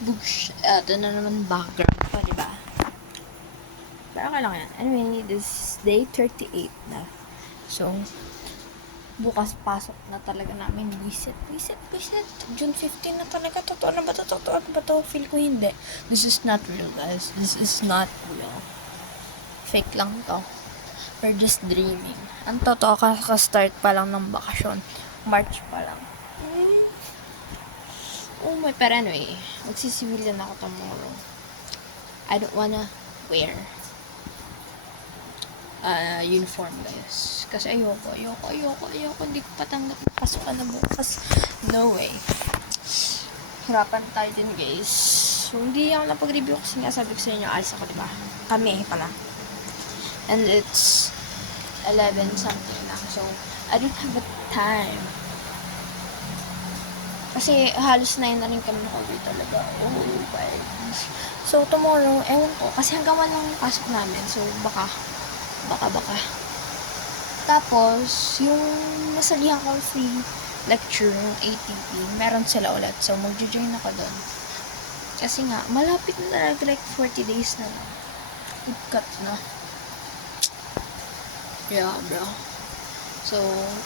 Boosh. Ito na naman background pa, diba? Pero okay lang yan. Anyway, this is day 38 na. So, bukas pasok na talaga namin. Visit. June 15 na talaga. Totoo na ba to? Totoo na ba to? Feel ko hindi. This is not real, guys. This is not real. Fake lang to. We're just dreaming. Ang totoo, kaka-start pa lang ng bakasyon. March pa lang. Oh my, pero anyway, magsisibilyan ako tomorrow. I don't wanna wear uniform, guys. Kasi ayoko. Hindi ko patanggap na pasukan na bukas. No way. Hirapan tayo din, guys. So, hindi ako napag-review kasi nga sabi ko sa inyo, alis ako, diba? Kami pala. And it's 11 something na. So, I don't have a time. Kasi halos 9 na rin kami nakauwi talaga. Oh my God. So, tomorrow, ewan ko. Kasi hanggang 1 lang yung pasok namin. So, baka. Tapos, yung nasalihan ko free lecture, yung ATP, meron sila ulit. So, mag-join ako doon. Kasi nga, malapit na talaga. Like, 40 days na lang. Cut na. Yeah, bro. So,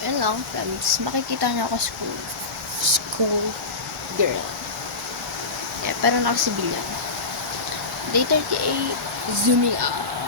yun lang, friends. Makikita niyo ako school girl. Yeah, pero nakasibilyan. Day 38, zooming out.